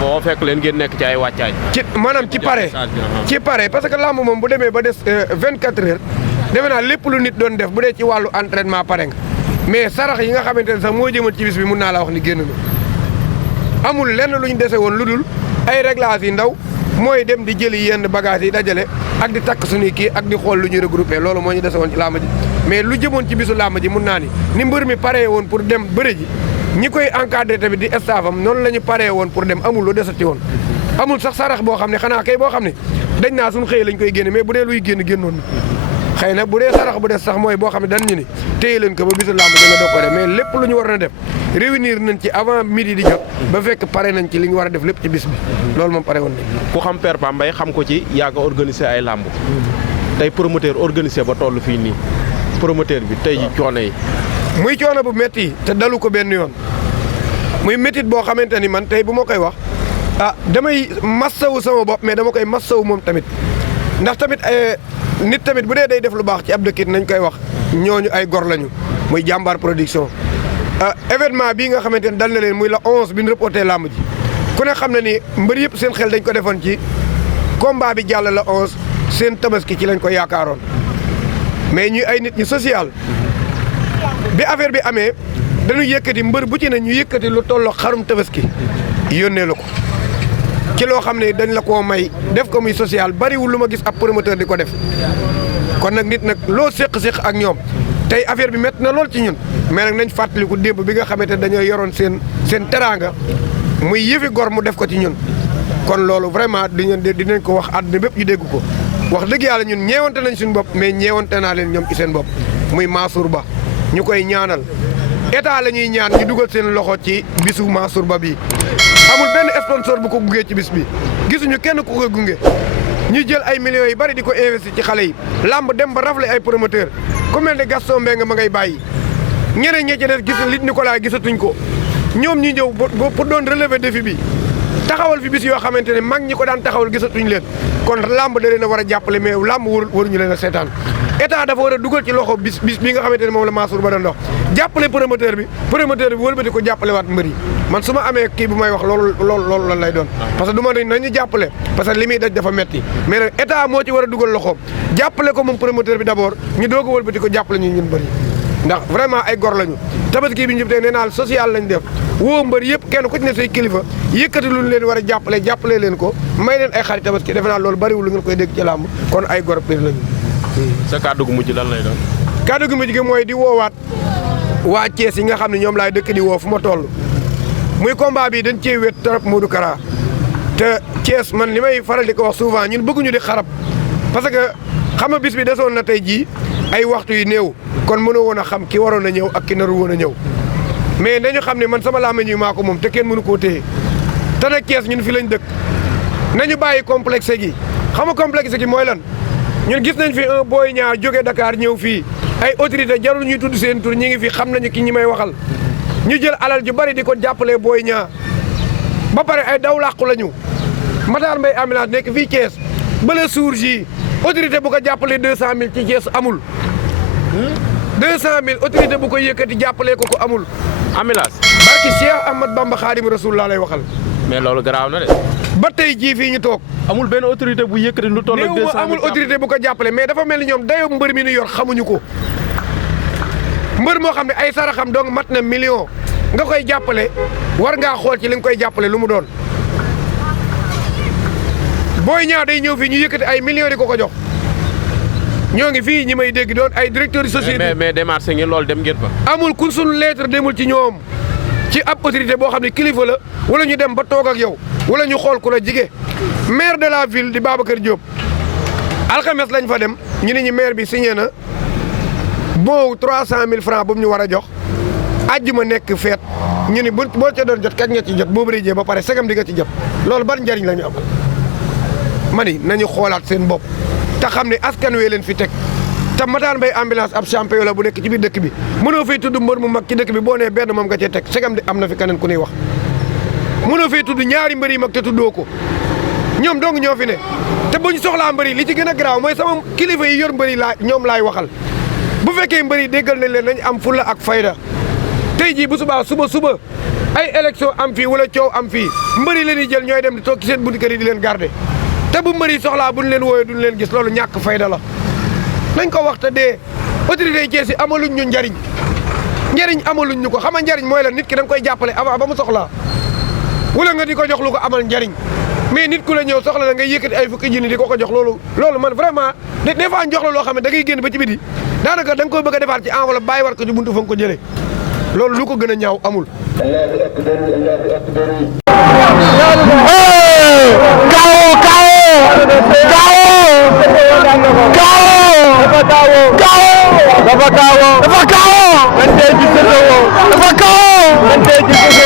boo fekk leen ngeen nekk ci ay wàccaay. maanaam ci pare parce que lamb moom bu demee ba des 24 heures defe naa lépp lu nit doon def bu dee ci wàllu entraînement pare nga mais sarax yi nga xamante ne sax moo jëmoon ci bis bi mun naa la wax ni génn na amul lenn lu ñu dese woon lu dul ay réglages yi ndaw mooy dem di jëli yenn bagages yi dajale ak di takk suñuy kii ak di xool lu ñuy regroupé loolu moo ñu dese woon ci làmb ji mais lu jëmoon ci bisu làmb ji mun naa ni mbër mi paree woon pour dem bëre ji ñi koy encadré tamit di staffam noonu la ñu paree woon pour dem amul lu desati woon amul sax sarax boo xam ne xanaa kay boo xam ne dañ naa suñu xëyee lañ koy génne mais bu dee luy génnoon na xëy na bu dee sarax bu des sax mooy boo xam ne dañ ñu ni téye leen ko ba bisu làmb danga doo ko def mais lépp lu ñu war na def réunir nañ ci avant midi di jot ba fekk pare nañ ci li ñu war a def lépp ci bis bi loolu moom pare woon nañ ku xam Père Pape Mbaye xam ko ci yàgg a organiser ay làmb tey promoteur organisé ba toll fii nii promoteur bi tey ji coono yi muy coono bu métti te dalu ko benn yoon muy métit boo xamante ni man tey bu ma koy wax damay massawu sama bopp mais dama koy massawu moom tamit ndax tamit nit tamit bu dee day def lu baax ci ab dëkkit nañ koy wax ñooñu ay gor lañu muy jàmbaar production événement bii nga xamante ne dal na leen muy la 11 bi ñu reporté làmb ji ku ne xam na ni mbër yëpp seen xel dañ ko defoon ci combat bi jàll la 11 seen tabaski ci lañ ko yaakaaroon mais ñuy ay nit ñu social bi affaire bi amee dañu yëkkati mbër bu ci ne ñu yëkkati lu tolloo xarum tabaski yónnee la ko ci loo xam ne dañ la koo may def ko muy social bariwul lu ma gis ab promoteur di ko def kon nag nit nag loo séq-séq ak ñoom tey affaire bi métti na lool ci ñun mais nag nañ fàttaliku démb bi nga xamante ne dañoo yoroon seen teraanga muy yëfi gor mu def ko ci ñun kon loolu vraiment dinañ ko wax àdduna bépp ñu dégg ko wax dëgg yàlla ñun ñeewante nañ suñu bopp mais ñeewante naa leen ñoom ci seen bopp muy Mansour Ba ñu koy ñaanal état la ñuy ñaan ñu dugal seen loxo ci bisu Mansour Ba bii amul benn sponsor bu ko gungee ci bis bi gisuñu kenn ku koy gunge ñu jël ay millions yi bari di ko investir ci xale yi làmb dem ba rafle ay promoteur ku mel ne Gaston Mbengue ma ngay bàyyi ñeneen ñi ci des gis Luc Nicolaï gisatuñ ko ñoom ñi ñëw pour doon relever défi bi taxawal fi bis yoo xamante ne mag ñi ko daan taxawal gisatuñ leen kon làmb da leen a war a jàppale mais làmb waruñu leen a seetaan état dafa war a dugal ci loxo bis bi nga xamante ne moom la Mansour Ba doon dox jàppale promoteur bi wëlbati ko jàppale waat mbër yi man su ma amee kii bu may wax loolu lan lay doon parce que du ma ne nañu jàppale parce que li muy daj dafa metti mais nag état moo ci war a dugal loxoom jàppale ko moom promoteur bi d'abord ñu doog a wëlbati ko jàppale ñu ñun mbër yi ndax vraiment ay gor lañu tabaski bi ñu tey nee naa social lañ def woo mbër yëpp kenn ku ci ne say kilifa yëkkati lu leen war a jàppale leen ko may leen ay xarit tabaski defe naa loolu bariwul lu ngeen koy dégg ci làmb kon ay gor pire lañu. sa kàddu gu mujj lan lay doon. kàddu gu mujj gi mooy di woowaat waa Thiès yi nga xam ne ñoom laay dëkk di woo fu ma toll muy combat bi dañ cee wét trop Modou Kara te Thiès man li may faral di ko wax souvent ñun bëgguñu di xarab parce que xam nga bis bi desoon na tey jii ay waxtu yu néew kon mënoo woon a xam ki waroon a ñëw ak ki naru woon a ñëw mais dañu xam ne man sama làmmiñ yi maa ko moom te kenn mënu koo téye te nag Thiès ñun fi lañ dëkk nañu bàyyi complexe gi xam nga complexe gi mooy lan ñun gis nañ fi un Boy Niang jóge Dakar ñëw fii ay autorité jarul ñuy tudd seen tur ñi ngi fi xam nañu ki ñi may waxal ñu jël alal ju bari di ko jàppale Boy Niang ba pare ay daw làqu la ñu Matar Mbaye ambulance nekk fii Thiès bala suur ji autorité bu ko jàppale 200000 ci Thiès amul 200000 autorité bu ko yëkkati jàppale ko amul ambulance barki Cheikh Ahmad Bamba Khadim Rasoul laa lay waxal mais loolu garaaw na de. ba tey jii fii ñu toog amul benn autorité bu yëkkati lu toll ak 200 amul autorité bu ko jàppale mais dafa mel ni ñoom dayoo mbër mi nu yor xamuñu ko mbër moo xam ne ay saraxam donc mat na million nga koy jàppale war ngaa xool ci li nga koy jàppale lu mu doon Boy Niang day ñëw fii ñu yëkkati ay millions di ko jox ñoo ngi fii ñi may dégg doon ay directeurs de société mais démarché ngeen loolu dem ngeen fa. amul kun suñu lettre demul ci ñoom ci ab autorité boo xam ne kilifa la wala ñu dem ba toog ak yow wala ñu xool ku la jige maire de la ville di Babacar Diop alxames lañ fa dem ñu ne ñu maire bi signé na bon 300000 francs bu mu ñu war a jox àjjuma nekk feet ñu ni boo ca doon jot kañ nga ci jot boo bëri ba pare segam di nga ci jot loolu ban njariñ la ñu am ma ni nañu xoolaat seen bopp te xam ne askan wee leen fi teg te Matar Mbaye ambulance ab champion la bu nekk ci biir dëkk bi mënoo fay tudd mbër mu mag ci dëkk bi boo nee benn moom nga cee teg segam de am na fi keneen ku ñuy wax mënoo fay tudd ñaari mbër yi mag te tuddoo ko ñoom dong ñoo fi ne te buñ soxlaa mbër yi li ci gën a garaaw mooy sama kilifa yi yor mbër yi ñoom laay waxal bu fekkee mbër yi déggal nañ leen nañ am fulla ak fayda tey jii bu subaa suba ay élection am fii wala coow am fii mbër yi la ñuy jël ñooy dem di toog ci seen buntu kër yi di leen garder te bu mbër yi soxlaa buñ leen wooyee duñ leen gis loolu ñàkk fayda la nañ ko wax te dee autorités yi Thiès yi amaluñ ñu njariñ amaluñ ñu ko xam nga njariñ mooy la nit ki da nga koy jàppale avant ba mu soxlaa wala nga di ko jox lu ko amal njariñ mais nit ku la ñëw soxla la nga yëkkati ay fukki junni di ko jox loolu man vraiment des fois jox la loo xam ne da ngay génn ba ci biti daanaka da nga koy bëgg a defaat ci enveloppe bàyyi war ko ci buntu fa nga ko jëlee loolu lu ko gën a ñaaw amul. dafa kaawo